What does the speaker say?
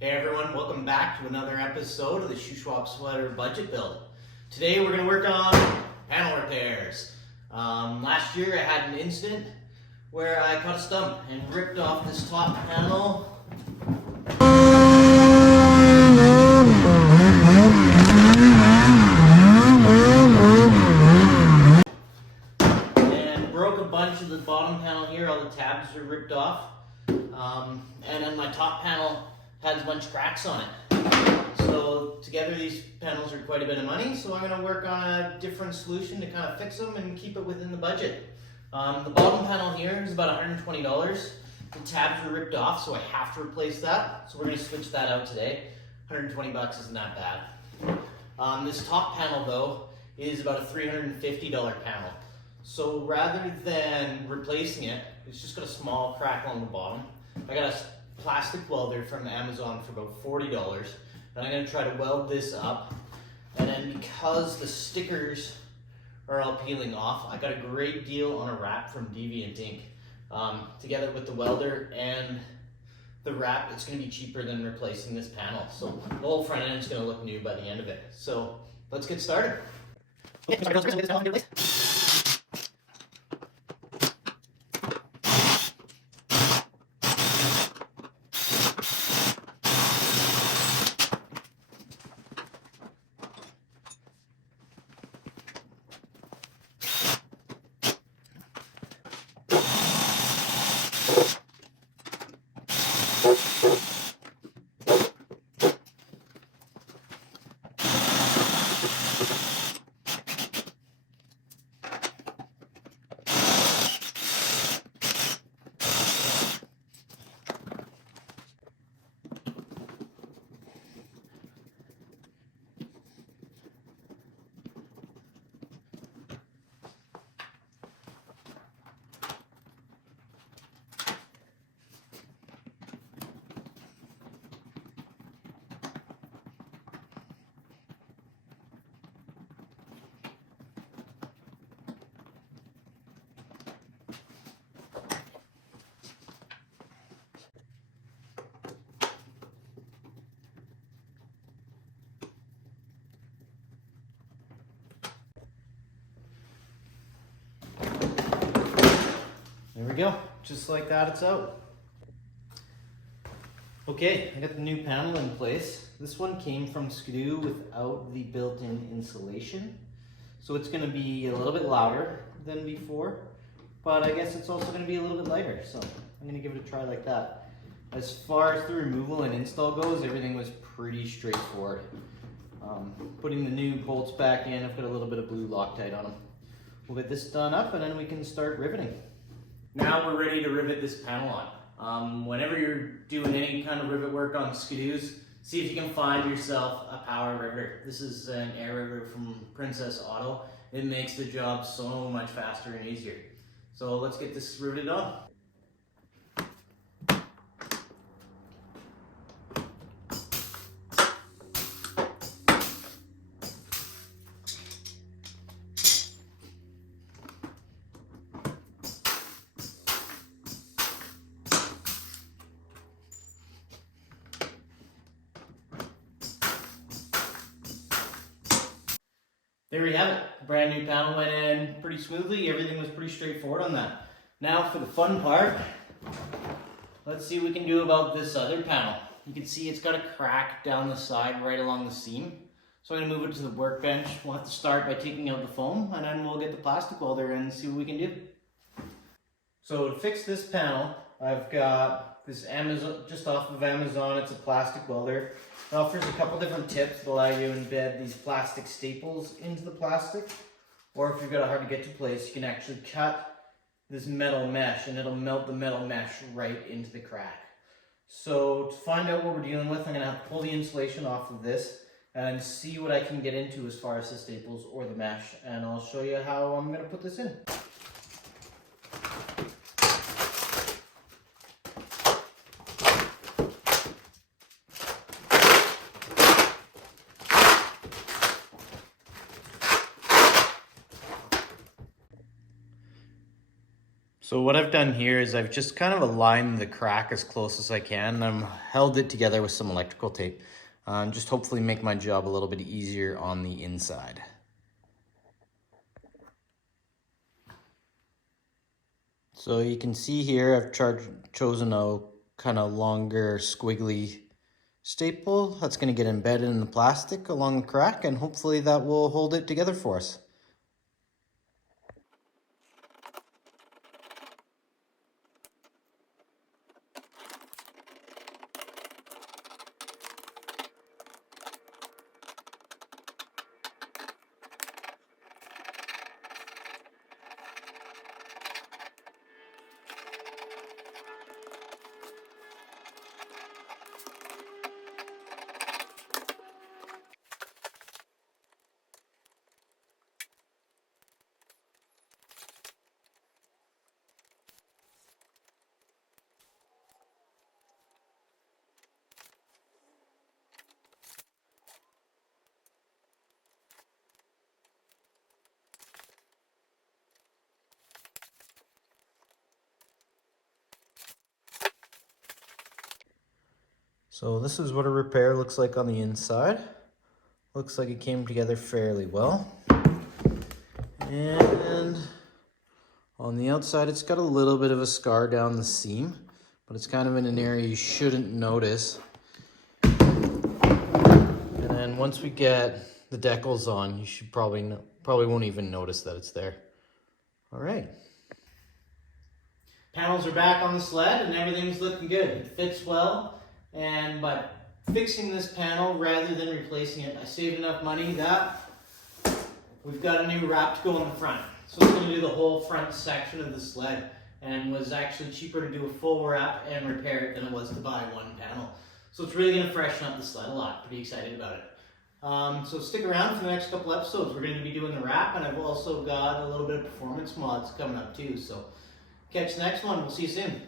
Hey everyone, welcome back to another episode of the Shuswap Sweater Budget Build. Today we're going to work on panel repairs. Last year I had an incident where I caught a stump and ripped off this top panel. And broke a bunch of the bottom panel here, all the tabs are ripped off. And then my top panel has a bunch of cracks on it. So together these panels are quite a bit of money, so I'm going to work on a different solution to kind of fix them and keep it within the budget. The bottom panel here is about $120. The tabs were ripped off, so I have to replace that. So we're going to switch that out today. 120 bucks isn't that bad. This top panel though is about a $350 panel. So rather than replacing it, it's just got a small crack along the bottom. I got a plastic welder from Amazon for about $40, and I'm going to try to weld this up. And then because the stickers are all peeling off, I got a great deal on a wrap from Deviant Ink. Together with the welder and the wrap, it's going to be cheaper than replacing this panel. So the whole front end is going to look new by the end of it. So let's get started. There we go, just like that, it's out. Okay, I got the new panel in place. This one came from Skidoo without the built-in insulation. So it's gonna be a little bit louder than before, but I guess it's also gonna be a little bit lighter. So I'm gonna give it a try like that. As far as the removal and install goes, everything was pretty straightforward. Putting the new bolts back in, I've got a little bit of blue Loctite on them. We'll get this done up and then we can start riveting. Now we're ready to rivet this panel on. Whenever you're doing any kind of rivet work on Skidoos, see if you can find yourself a power riveter. This is an air riveter from Princess Auto. It makes the job so much faster and easier. So let's get this riveted on. There we have it. The brand new panel went in pretty smoothly. Everything was pretty straightforward on that. Now for the fun part, let's see what we can do about this other panel. You can see it's got a crack down the side right along the seam. So I'm going to move it to the workbench. We'll have to start by taking out the foam and then we'll get the plastic welder and see what we can do. So to fix this panel, I've got this Amazon, just off of Amazon. It's a plastic welder. It offers a couple different tips that allow you to embed these plastic staples into the plastic. Or if you've got a hard to get to place, you can actually cut this metal mesh and it'll melt the metal mesh right into the crack. So to find out what we're dealing with, I'm going to have to pull the insulation off of this and see what I can get into as far as the staples or the mesh. And I'll show you how I'm going to put this in. So what I've done here is I've just kind of aligned the crack as close as I can. I've held it together with some electrical tape. Just hopefully make my job a little bit easier on the inside. So you can see here I've chosen a kind of longer squiggly staple that's going to get embedded in the plastic along the crack, and hopefully that will hold it together for us. So this is what a repair looks like on the inside. Looks like it came together fairly well. And on the outside, it's got a little bit of a scar down the seam, but it's kind of in an area you shouldn't notice. And then once we get the decals on, you should probably won't even notice that it's there. All right. Panels are back on the sled and everything's looking good. It fits well. And by fixing this panel rather than replacing it, I saved enough money that we've got a new wrap to go on the front. So it's going to do the whole front section of the sled, and was actually cheaper to do a full wrap and repair it than it was to buy one panel. So it's really going to freshen up the sled a lot. Pretty excited about it. So stick around for the next couple episodes. We're going to be doing the wrap, and I've also got a little bit of performance mods coming up too. So catch the next one. We'll see you soon.